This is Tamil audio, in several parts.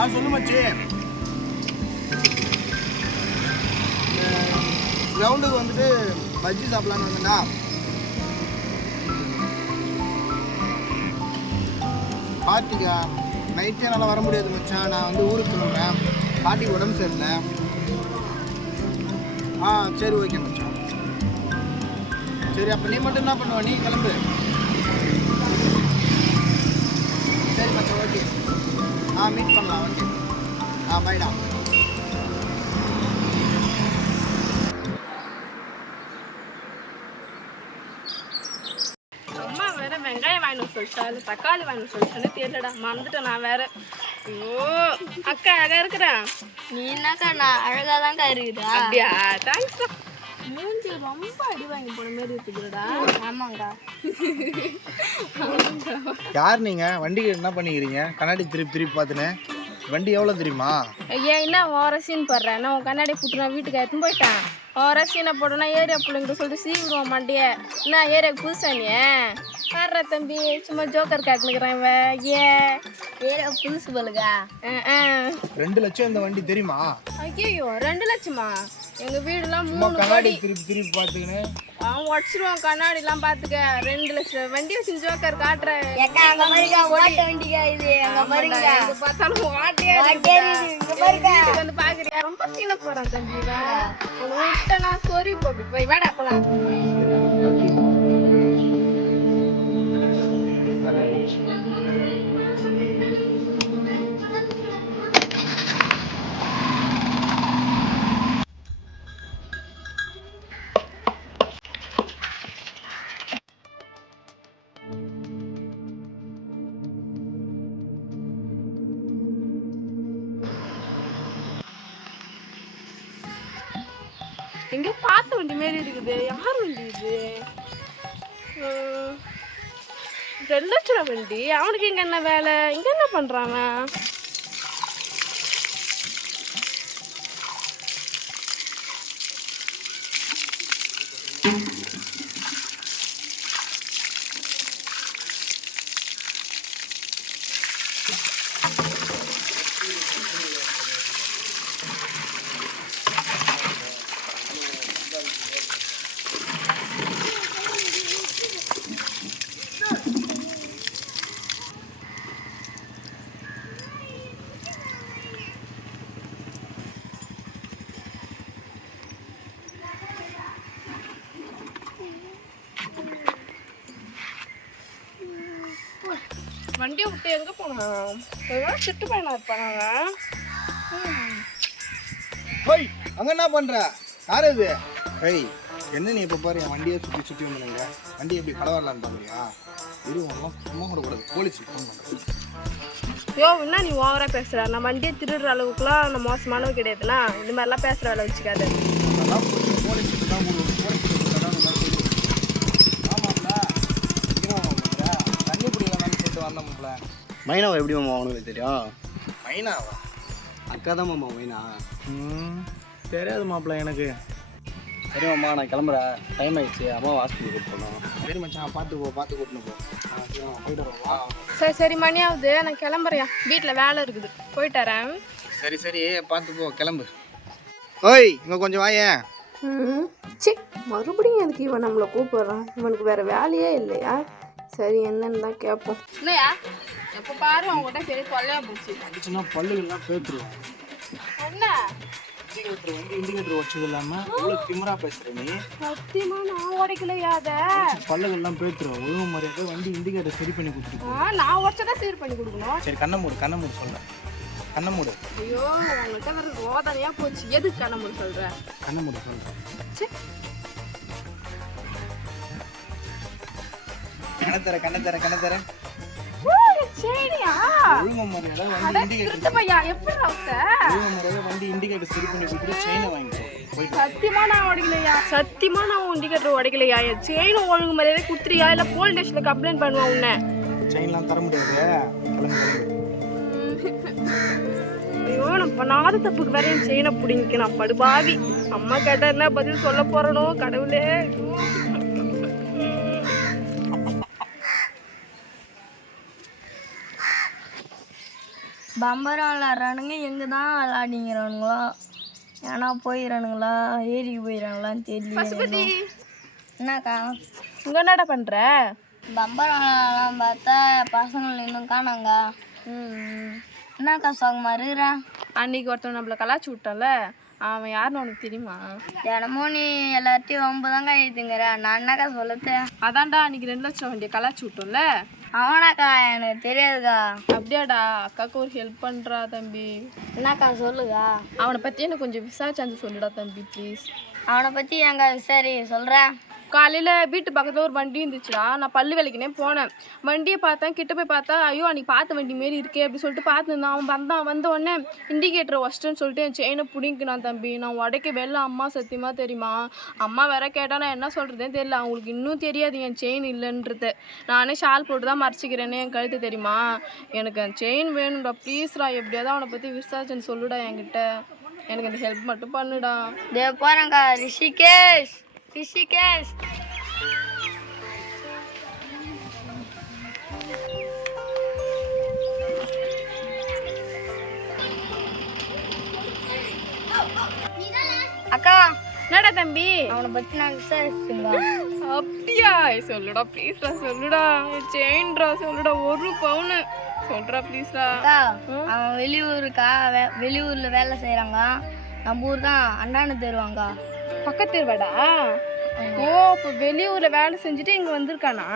ஆ சொல்லு மச்சி. கிரவுண்டுக்கு வந்துட்டு பஜ்ஜி சாப்பிட்லான்னு வந்தேன்டா. பார்ட்டிக்கா நைட்டே என்னால் வர முடியாது மச்சான் நான் வந்து ஊருக்கு கிளம்புறேன். பாட்டிக்கு உடம்பு சரியில்லை. ஆ சரி ஓகே மச்சான் சரி அப்போ நீ மட்டும் என்ன பண்ணுவ? நீ கிளம்பு. சரி மச்சான் ஓகே ஆ மீட் பண்ணலாம் ஓகே ஆ பைடா அம்மா வேற வெங்காயம் வாங்கணும் சொல்லிட்டாரு தக்காளி வாங்கணும் சொல்லிட்டாரு தெரியலடா மறந்துட்டேன் நான் வேற. ஐயோ அக்கா அழகா இருக்கிறேன் நீ என்னக்கா நான் அழகா தான்க்கா அப்படியா தேங்க்ஸ்டா மூஞ்சி ரொம்ப அடி வாங்கி போன மாதிரி இருக்குதுடா. ஆமாங்க்கா யார் நீங்கள் வண்டி என்ன பண்ணிக்கிறீங்க? கண்ணாடி திருப்பி திருப்பி பார்த்துன்னு வண்டி எவ்வளோ தெரியுமா? ஐயா என்ன ஓர சீன் போடுறேன் நான் உன் கண்ணாடி புட்டு நான் வீட்டுக்கு எடுத்துன்னு போயிட்டேன்? ஓர சீனை போட்டோன்னா ஏரியா பிள்ளைங்க சொல்லிட்டு சீவிடுவோம் மாட்டியே என்ன ஏரியாவுக்கு புதுசா நீ வர்ற தம்பி சும்மா ஜோக்கர் காட்டுனுக்குறேன் இவன். ஏ ஏரியா புதுசு போலுக்கா. ரெண்டு லட்சம் இந்த வண்டி தெரியுமா? ஐயோ ரெண்டு லட்சமா? எங்க வீடுலாம் மூணு கண்ணாடி திருப்பி திருப்பி பார்த்துக்கின்னு அவன் உடச்சிருவான் கண்ணாடிலாம் பார்த்துக்க. ரெண்டு லட்சம். வண்டி வச்சு ஜோக்கர் காட்டுறேன் ஏக்கா அங்க பாருக்கா ஓட்ட வண்டிக்கா இது அங்க பாருங்க. எங்க பார்த்தாலும் ஓட்டையா ஓட்டே இருக்குடா. இருக்குது, இங்க பாருக்கா வீட்டுக்கு வந்து பாக்குறியா? ரொம்ப சீன போறான் தம்பி இவன். உன்னை விட்டனா போய் வாடா போலாம். இருக்குது. யார் வண்டி இது? ரெண்டு லட்சம் ரூபா வண்டி. அவனுக்கு இங்கே என்ன வேலை? இங்கே என்ன பண்றான் வண்டியை விட்டு எங்க போனான் ஒருவேளை சிட்டு பையனா இருப்பான் அவன் ஹோய் அங்கே என்ன பண்ணுற யார் இது? ஹேய் என்ன நீ இப்போ பாரு என் வண்டியை சுற்றி சுற்றி வந்துடுங்க வண்டி எப்படி கடவாடலான்னு பார்க்குறியா இருவங்களாம் சும்மா கூட கூடாது போலீஸுக்கு ஃபோன் பண்ணுறேன் யோ என்ன நீ ஓவரா பேசுற? நான் வண்டியை திருடுற அளவுக்குலாம் நான் மோசமானவ கிடையாதுண்ணா இந்த மாதிரிலாம் பேசுற வேலை வச்சுக்காத. அதெல்லாம் மைனாவை எப்படி மாமா அவனுக்கு தெரியும்? மைனாவா? அக்கா தான் மாமா மைனா. ம் தெரியாது மாப்பிள்ள எனக்கு. சரி மாமா நான் கிளம்புறேன். டைம் ஆயிடுச்சு. அம்மா ஹாஸ்பிட்டல் போனோம் சரி மச்சான் பார்த்து போ பார்த்து கூட்டின்னு போ. சரி, சரி சரி மணி ஆகுது. நான் கிளம்புறேன். வீட்டில் வேலை இருக்குது. போயிட்டு வரேன். சரி சரி பார்த்து போ கிளம்பு. ஓய் இங்கே கொஞ்சம் வாயேன். சி மறுபடியும் எதுக்கு இவன் நம்மளை கூப்பிடுறான்? இவனுக்கு வேற வேலையே இல்லையா? சரி என்னன்னு தான் கேட்போம். இல்லையா எப்போ பாரு அவங்ககிட்ட பெரிய தொல்லையா போச்சு. அடிச்சுன்னா பல்லுகள்லாம் பேத்துருவோம் என்ன? இண்டிகேட்டர் வந்து இண்டிகேட்டர் வச்சது இல்லாமல் எவ்வளோ திமிரா பேசுகிற நீ. சத்தியமா நான் உடைக்கலையா அதை? பல்லுகள்லாம் பேத்துருவோம் ஒழுங்கு மரியாதை வண்டி இண்டிகேட்டர் சரி பண்ணி கொடுத்துட்டு ஆ, நான் உடச்சதா சீர் பண்ணி கொடுக்கணும். சரி கண்ணை மூடு கண்ணை மூடு சொல்ல கண்ணை மூடு. ஐயோ உங்கள்கிட்ட வேற ரோதனையா போச்சு. எதுக்கு கண்ணமுடி சொல்ற? கண்ணை மூடு சொல்ல ச்சே. கண்ணை தர கண்ணை தர கண்ணை தர. ஓ, சரியா? ஒழுங்கு மரியாதை வண்டி இண்டிகேட்டர் பையா எப்படி ரவுத்த ஒழுங்கு மரியாதை வண்டி இண்டிகேட்டர் சரி பண்ணி கொடுத்துட்டு செயினை வாங்கிக்கோ. போயிட்டு வா. சத்தியமா நான் உடைக்கலையா? சத்தியமா நான் இண்டிகேட்டர் உடைக்கலையா? என் செயின் ஒழுங்கு மரியாதை குத்துறியா இல்ல போலீஸ் ஸ்டேஷன்ல கம்ப்ளைண்ட் பண்ணுவேன் உன்னை? செயின்லாம் தர முடியாது. ஐயோ நான் பண்ணாத தப்புக்கு வேற என் செயினை பிடிங்க நான் படுபாவி. அம்மா கேட்டா என்ன பதில் சொல்ல போறனோ? கடவுளே பம்பரம் விளாட்றானுங்க. எங்கே தான் விளாடிங்கிறானுங்களோ. ஏன்னா போயிடறானுங்களா ஏரிக்கு போயிடறாங்களான்னு தெரியல என்னக்கா? இங்க என்னடா பண்ற? பம்பரம் விளாடலாம் பார்த்தா பசங்களை இன்னும் காணாங்க ம் என்னக்கா சோகமா இருக்கிறா அன்னைக்கு ஒருத்தன் நம்மள கலாச்சி விட்டான்ல. அவன் யாருன்னு உனக்கு தெரியுமா? தினமும் நீ எல்லார்ட்டையும் ஒம்பது தாங்க எழுதுங்கிற. நான் என்னக்கா சொல்லத்து அதான்டா அன்னைக்கு ரெண்டு லட்சம் வண்டியை கலாச்சி விட்டோம்ல. அவனாக்கா எனக்கு தெரியாதுக்கா. அப்படியாடா அக்காவுக்கு ஒரு ஹெல்ப் பண்றா தம்பி. என்னக்கா சொல்லுக்கா அவனை பத்தி எனக்கு கொஞ்சம் விசாரிச்சாந்து சொல்லுடா தம்பி ப்ளீஸ் அவனை பற்றி எங்க சரி சொல்கிறேன் காலையில் வீட்டு பக்கத்தில் ஒரு வண்டி இருந்துச்சுடா. நான் பல்லு வேலைக்குனே போனேன். வண்டியை பார்த்தேன். கிட்ட போய் பார்த்தா ஐயோ அன்னைக்கு பார்த்த வண்டி மாரி இருக்கே அப்படின்னு சொல்லிட்டு பார்த்துருந்தான். அவன் வந்தான். வந்த உடனே இண்டிகேட்டர் ஒஸ்ட்டுன்னு சொல்லிட்டு என் செயினை பிடிங்கினான் தம்பி. நான் உடைக்க வெளில அம்மா சத்தியமாக தெரியுமா? அம்மா வேற கேட்டால் நான் என்ன சொல்கிறதுன்னு தெரியல. அவங்களுக்கு இன்னும் தெரியாது என் செயின் இல்லைன்றது. நானே ஷால் போட்டு தான் மறைச்சிக்கிறேன்னு என் கழுத்து தெரியுமா? எனக்கு அந்த செயின் வேணும்டா. ப்ளீஸ்டா எப்படியாவது அவனை பற்றி விசாரிச்சுன்னு சொல்லுடா என்கிட்ட. எனக்கு அந்த ஹெல்ப் மட்டும் பண்ணுடா. தே போகிறேங்க்கா ரிஷிகேஷ். ரிஷிகேஷ் அக்கா என்னடா தம்பி? அவனை பற்றி நான் விசாரிச்சுங்க அப்படியா? சொல்லுடா ப்ளீஸ்டா சொல்லுடா. செயின்டா சொல்லுடா ஒரு பவுனு. சொல்றா ப்ளீஸ்டா அவன் வெளியூருக்கா வெளியூரில் வேலை செய்கிறாங்க நம்ம ஊர் தான் அண்டானு தருவாங்க பக்கத்து தெருவாடா ஓ இப்போ வெளியூர்ல வேலை செஞ்சுட்டு இங்க வந்திருக்கானா?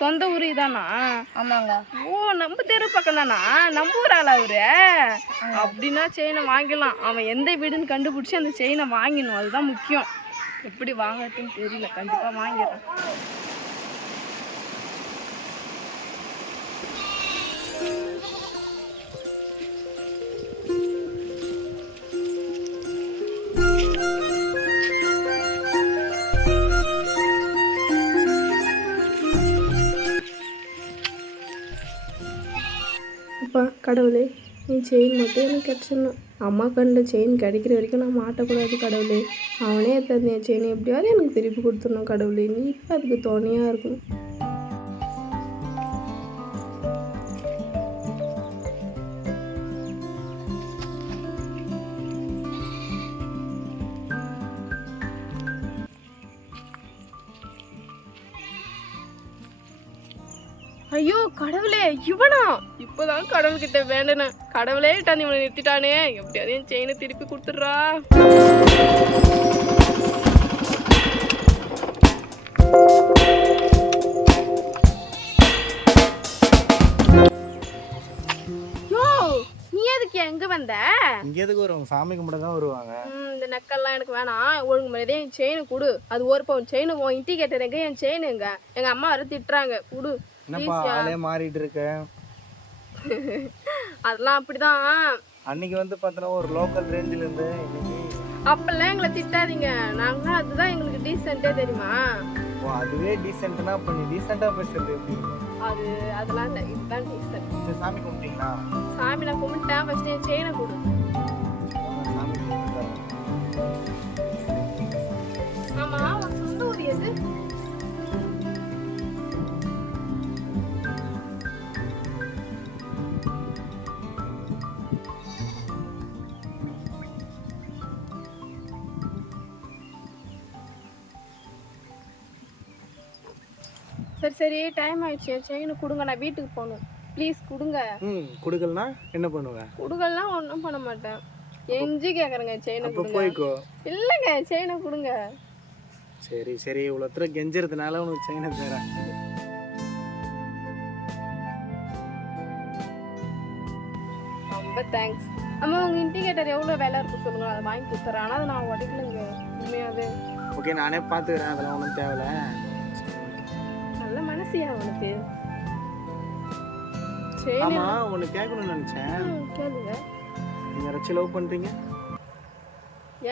சொந்த ஊர் இதானா? ஆமாங்க. ஓ நம்ம தெரு பக்கம் தானா நம்ம ஊர் ஆளா அவரு அப்படின்னா செயினை வாங்கிடலாம். அவன் எந்த வீடுன்னு கண்டுபிடிச்சி அந்த செயினை வாங்கிடணும். அதுதான் முக்கியம். எப்படி வாங்கறதுன்னு தெரியல. கண்டிப்பா வாங்கிடுறேன் அப்பா கடவுளே நீ செயின் மட்டும் எனக்கு கிடச்சிடணும் அம்மா கண்ணில் செயின் கிடைக்கிற வரைக்கும் நான் மாட்டக்கூடாது கடவுளே. அவனே தந்த செயின் எப்படியாவது எனக்கு திருப்பி கொடுத்துடணும் கடவுளே. நீ அதுக்கு துணையாக இருக்கணும். ஐயோ கடவுளே இவனா? இப்போதான் கடவுள்கிட்ட வேண்டனேன். கடவுளே டான் இவனை நிறுத்திட்டானே. எப்படியாவது என் செயினை திருப்பி கொடுத்துட்றா. யோ நீ எதுக்கு எங்க வந்த? இங்கே எதுக்கு வருவாங்க? சாமி கும்பிட தான் வருவாங்க. இந்த நக்கல்லாம் எனக்கு வேணாம். ஒழுங்கு மரியாதையா என் செயினை கொடு. அது ஒரு பவுன் செயின் உன் இண்டிகேட்டர் எங்க? என் செயின் எங்க? எங்க அம்மா வர திட்டுறாங்க. கொடு. என்னப்பா ஆளே மாறிட்டு இருக்க. அதெல்லாம் அப்படிதான். அன்னைக்கு வந்து பார்த்தோன்னா ஒரு லோக்கல் ரேஞ்சில் இருந்து அப்பெல்லாம் எங்களை திட்டாதீங்க. நாங்க அதுதான் எங்களுக்கு டீசென்ட்டே தெரியுமா? ஓ அதுவே டீசென்ட்னா அப்போ நீ பேசுறது எப்படி? அது அதெல்லாம் இல்லை. இதுதான் டீசென்ட் இந்த சாமி கும்பிட்டீங்களா? சாமி நான் கும்பிட்டேன் ஃபர்ஸ்ட் என் செயினை கொடு. சாமி கும்பிட்டுறேன் ஆமா சரி சரி டைம் ஆயிடுச்சு. செயினை கொடுங்க நான் வீட்டுக்கு போகணும். ப்ளீஸ் கொடுங்க. ம் கொடுக்கலனா என்ன பண்ணுவேன் கொடுக்கலாம் ஒன்றும் பண்ண மாட்டேன். எஞ்சி கேட்குறேங்க செயினை அப்போ கொடுங்க. போய்க்கோ. இல்லைங்க செயினை கொடுங்க. சரி சரி இவ்வளோ தூரம் கெஞ்சறதுனால உனக்கு செயினை தரேன். ரொம்ப தேங்க்ஸ் அம்மா உங்கள் இண்டிகேட்டர் எவ்வளோ விலை இருக்கு சொல்லுங்க. அதை வாங்கி கொடுத்துறேன். ஆனால் அதை நான் உடைக்கலைங்க. உண்மையாகவே ஓகே நானே பார்த்துக்கிறேன். அதெல்லாம் ஒன்றும் தேவையில்ல. மனசியா உனக்கு. ஆமா ஒன்று கேட்கணும்னு நினச்சேன். கேளுங்க. நீங்கள் யாராச்சும் லவ் பண்ணுறீங்க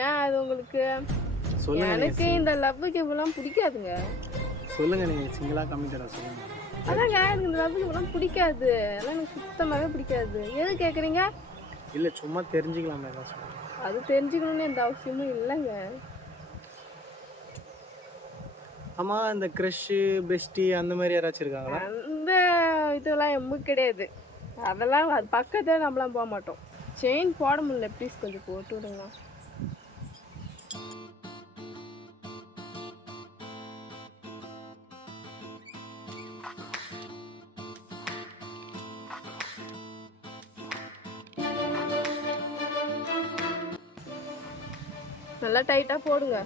ஏன் அது உங்களுக்கு? சொல்லுங்க எனக்கு இந்த லவ்வுக்கு இவ்வளோலாம் பிடிக்காதுங்க. சொல்லுங்க நீங்கள் சிங்கிளாக கம்மி தர சொல்லுங்க. அதாங்க எனக்கு இந்த லவ்வுக்கு இவ்வளோலாம் பிடிக்காது? அதெல்லாம் எனக்கு சுத்தமாகவே பிடிக்காது. எது கேட்குறீங்க இல்லை சும்மா தெரிஞ்சுக்கலாமே அது தெரிஞ்சுக்கணும்னு எந்த அவசியமும் இல்லைங்க. அம்மா இந்த க்ரஷ்ஷு பெஸ்டி அந்த மாதிரி யாராச்சும் இருக்காங்களா? அந்த இதெல்லாம் எம்மு கிடையாது. அதெல்லாம் அது பக்கத்துல நம்மளாம் போக மாட்டோம். செயின் போட முடியல ப்ளீஸ் கொஞ்சம் போட்டு விடுங்க. நல்லா டைட்டாக போடுங்க.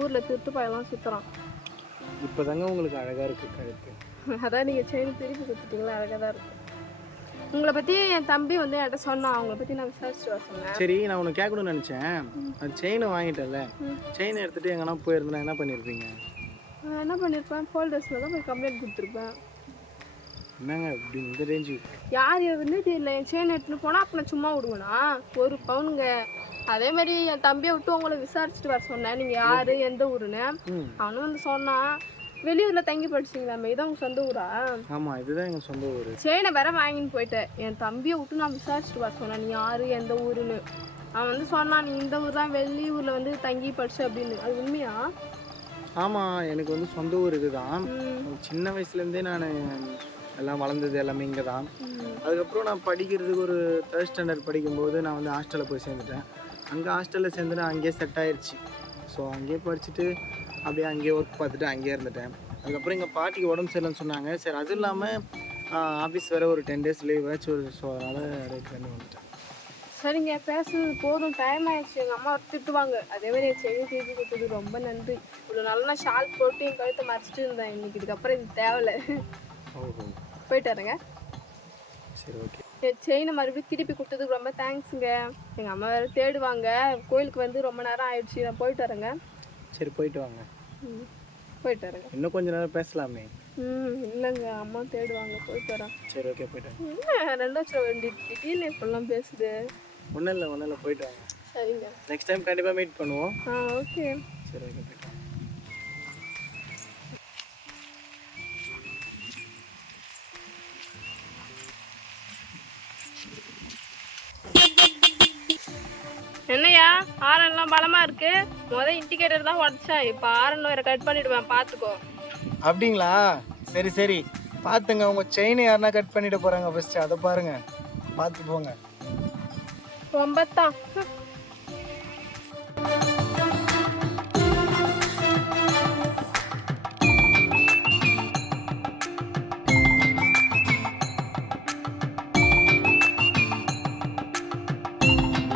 ஊரில் திருட்டு பயலாம் சுற்றுறான் இப்போ தாங்க உங்களுக்கு அழகாக இருக்குது கழுத்து. அதான் நீங்கள் செயின் திருப்பி கொடுத்துட்டீங்களா அழகாக தான் இருக்கும் உங்களை பற்றி என் தம்பி வந்து என்கிட்ட சொன்னான் அவங்கள பற்றி நான் விசாரிச்சுட்டு வர சொன்னேன். சரி நான் உனக்கு கேட்கணும்னு நினச்சேன். அது செயினை வாங்கிட்டல ம். செயினை எடுத்துகிட்டு எங்கன்னா போயிருந்தா என்ன பண்ணியிருப்பீங்க நான் என்ன பண்ணியிருப்பேன் போல்டர்ஸில் தான் போய் கம்ப்ளைண்ட் கொடுத்துருப்பேன். என்னங்க இப்படி இந்த ரேஞ்சு யார் எதுன்னு தெரியல. என் செயின் எடுத்துன்னு போனால் அப்போ நான் சும்மா விடுவேனா? ஒரு பவுனுங்க. அதே மாதிரி என் தம்பியை விட்டு உங்களை விசாரிச்சுட்டு வர சொன்னேன். நீங்கள் யார் எந்த ஊருன்னு. அவனும் வந்து சொன்னான் வெளியூரில் தங்கி படிச்சிங்களாமே இதான் உங்கள் சொந்த ஊரா? ஆமாம் இதுதான் எங்கள் சொந்த ஊர். செயினை வேற வாங்கின்னு போயிட்டேன். என் தம்பியை விட்டு நான் விசாரிச்சுட்டு வர சொன்னேன் நீ யாரு எந்த ஊருன்னு? அவன் வந்து சொன்னான் நீ இந்த ஊர் தான் வெளியூரில் வந்து தங்கி படிச்ச அப்படின்னு. அது உண்மையா? ஆமாம் எனக்கு வந்து சொந்த ஊர் இதுதான். சின்ன வயசுலேருந்தே நான் எல்லாம் வளர்ந்தது எல்லாமே இங்கே தான். அதுக்கப்புறம் நான் படிக்கிறதுக்கு ஒரு தேர்ட் ஸ்டாண்டர்ட் படிக்கும்போது நான் வந்து ஹாஸ்டலில் போய் சேர்ந்துட்டேன். அங்கே ஹாஸ்டலில் சேர்ந்து நான் அங்கேயே செட் ஆயிடுச்சு ஸோ அங்கேயே படிச்சுட்டு அப்படியே அங்கேயே ஒர்க் பார்த்துட்டு அங்கேயே இருந்துட்டேன். அதுக்கப்புறம் எங்கள் பாட்டிக்கு உடம்பு சரியில்லைன்னு சொன்னாங்க. சரி அதுவும் இல்லாமல் ஆஃபீஸ் வேறு ஒரு டென் டேஸ் லீவ் ஆச்சு ஒரு ஸோ அதனால் அப்படியே கிளம்பி வந்துட்டேன். சரிங்க பேசுனது போதும். டைம் ஆயிடுச்சு. எங்கள் அம்மா திட்டுவாங்க. அதே மாதிரி என் செயின் தேடி கொடுத்தது ரொம்ப நன்றி. இவ்வளோ நான் ஷால் போட்டு என் கழுத்தை மறைச்சிட்டு இருந்தேன். இன்னைக்கு இதுக்கப்புறம் இது தேவையில்ல. போயிட்டு வரேங்க. சரி ஓகே செயினை மறுபடியும் திருப்பி கொடுத்ததுக்கு ரொம்ப தேங்க்ஸுங்க எங்கள் அம்மா வேறு தேடுவாங்க. கோயிலுக்கு வந்து ரொம்ப நேரம் ஆயிடுச்சு. நான் போயிட்டு வரேங்க. சரி போயிட்டு வாங்க. ம் போயிட்டு வரேங்க. இன்னும் கொஞ்ச நேரம் பேசலாமே. ம் இல்லைங்க. அம்மா தேடுவாங்க. போயிட்டு வரேன். சரி ஓகே போயிட்டு வாங்க. என்ன? ரெண்டு வருஷம் வேண்டி திடீர்னு இப்பெல்லாம் பேசுது. ஒன்றும் இல்லை ஒன்றும் இல்லை. போயிட்டு வாங்க. சரிங்க. நெக்ஸ்ட் டைம் கண்டிப்பாக மீட் பண்ணுவோம். ஆ ஓகே சரி ஓகே பலமா இருக்கு. முத இண்டிகேட்டர் தான் உடச்சேன் இப்போ ஆரன் வேற கட் பண்ணிடுவேன் பார்த்துக்கோ அப்படிங்களா? சரி சரி. பார்த்துங்க உங்கள் செயினை யாருன்னா கட் பண்ணிட்டு போகிறாங்க ஃபஸ்ட்டு அதை பாருங்கள் பார்த்து போங்க. ரொம்ப தான்